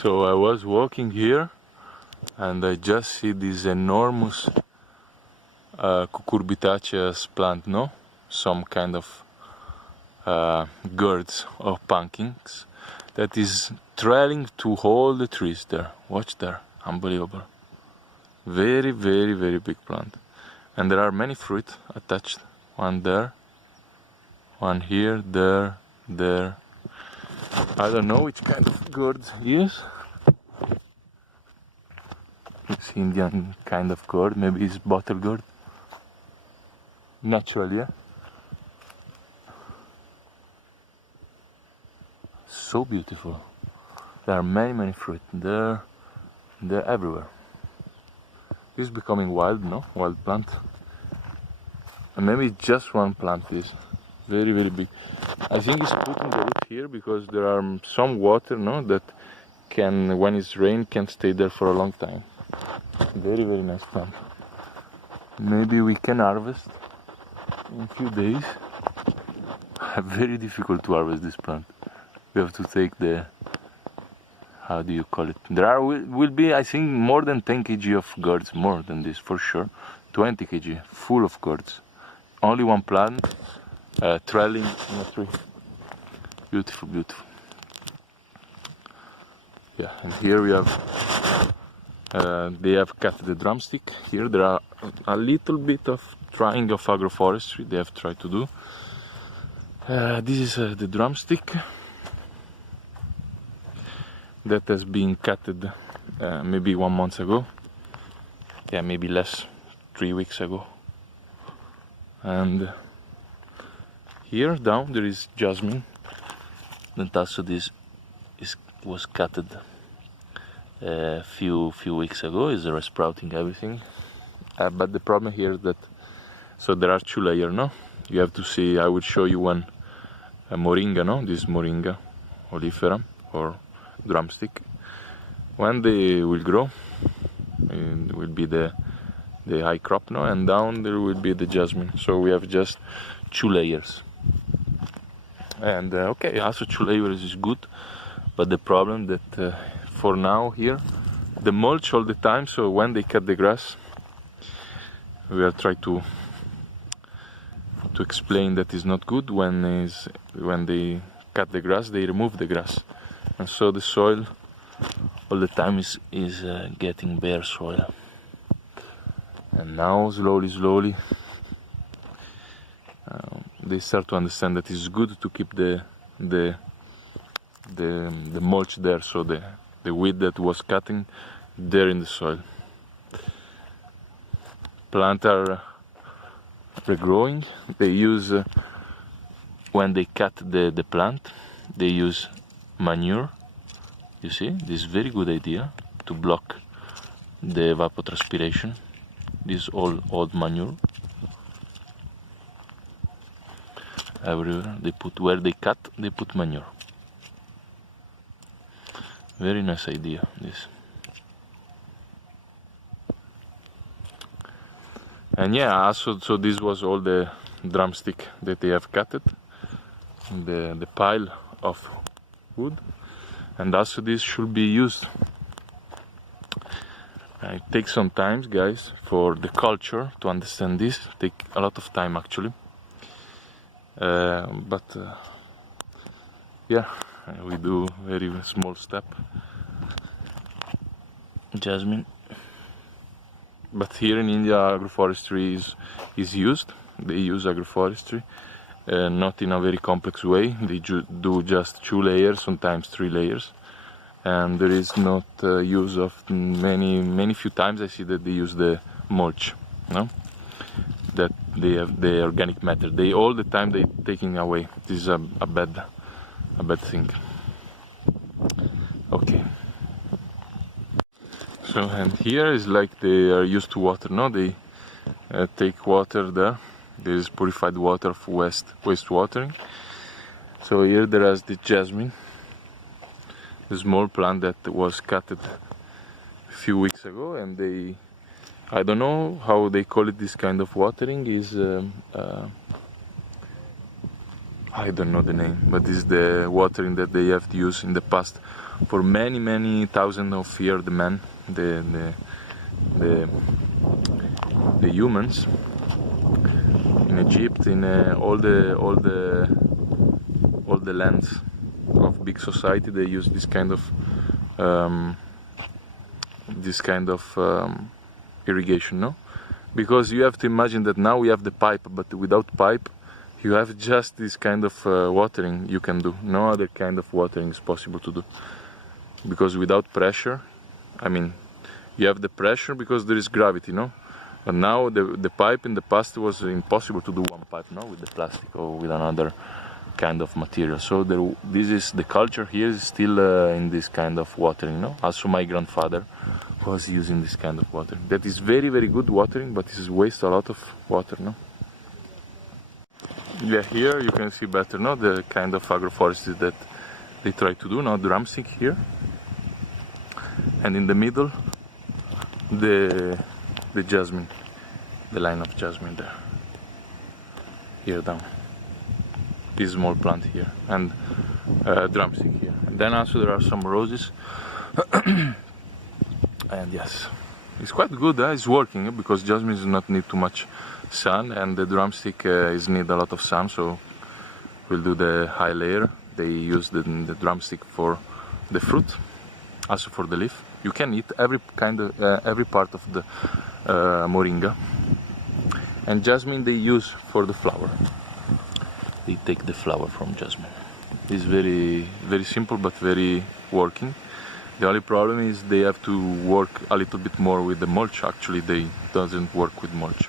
So I was walking here and I just see this enormous cucurbitaceous plant, no? Some kind of gourds or pumpkins that is trailing to all the trees there. Watch there, unbelievable. Very, very, very big plant. And there are many fruit attached. One there, one here, there. I don't know which kind of gourd it is. It's Indian kind of gourd, maybe it's bottle gourd. Natural, yeah? So beautiful. There are many, many fruit. They're everywhere. This is becoming wild, no? Wild plant. And maybe just one plant is very, very big. I think it's putting the root here because there are some water, no? That can, when it's rain, can stay there for a long time. Very, very nice plant. Maybe we can harvest in a few days. Very difficult to harvest this plant. We have to take the, how do you call it? There will be, I think, more than 10 kg of gourds, more than this for sure. 20 kg, full of gourds. Only one plant, trailing in a tree. Beautiful, beautiful. Yeah, and here we have, they have cut the drumstick. Here there are a little bit of trying of agroforestry they have tried to do. This is the drumstick that has been cut maybe 1 month ago. Yeah, maybe less, 3 weeks ago. And here down there is jasmine. Then also this was cut a few weeks ago. Is sprouting everything. But the problem here is that, so there are 2 layers, no? You have to see, I will show you one moringa, no? This moringa oleifera or drumstick. When they will grow, it will be the high crop, no? And down there will be the jasmine. So we have just 2 layers. And okay, also 2 layers is good, but the problem that for now here, the mulch all the time. So when they cut the grass, we are trying to explain that is not good. When they cut the grass, they remove the grass, and so the soil all the time is getting bare soil. And now slowly they start to understand that it's good to keep the mulch there, so the weed that was cutting there in the soil. Plants are regrowing. They use when they cut the plant, they use manure. You see, this is very good idea to block the evapotranspiration. This all old manure. Everywhere they put, where they cut, they put manure. Very nice idea, this. And yeah, also, so this was all the drumstick that they have cut, the pile of wood. And also this should be used. It takes some time, guys, for the culture to understand this. Take a lot of time actually. Yeah, we do very small step. Jasmine. But here in India, agroforestry is used. They use agroforestry, not in a very complex way. They do just 2 layers, sometimes 3 layers, and there is not use of many few times. I see that they use the mulch, no? That they have the organic matter. They all the time they taking away. This is a bad thing. Okay. So, and here is like they are used to water, no? They take water there. There is purified water of waste watering. So here there is the jasmine, the small plant that was cut a few weeks ago, and I don't know how they call it. This kind of watering is I don't know the name, but this is the watering that they have used in the past for many thousands of years. The men, the humans in Egypt, in all the lands of big society, they use this kind of irrigation, no? Because you have to imagine that now we have the pipe, but without pipe you have just this kind of watering you can do. No other kind of watering is possible to do, because without pressure, I mean, you have the pressure because there is gravity, no? But now the pipe in the past was impossible to do one pipe, no, with the plastic or with another kind of material. So this is the culture here is still in this kind of watering, no? Also my grandfather was using this kind of watering. That is very good watering, but it wastes a lot of water, no? Yeah, here you can see better, no, the kind of agroforestry that they try to do, no? Drumstick here, and in the middle the jasmine, the line of jasmine there, here down, this small plant here, and drumstick here, and then also there are some roses. And yes, it's quite good, it's working, because jasmine does not need too much sun, and the drumstick is need a lot of sun, so we'll do the high layer. They use the drumstick for the fruit, also for the leaf. You can eat every part of the moringa, and jasmine they use for the flower. They take the flower from jasmine. It's very simple but very working. The only problem is they have to work a little bit more with the mulch. Actually, they doesn't work with mulch.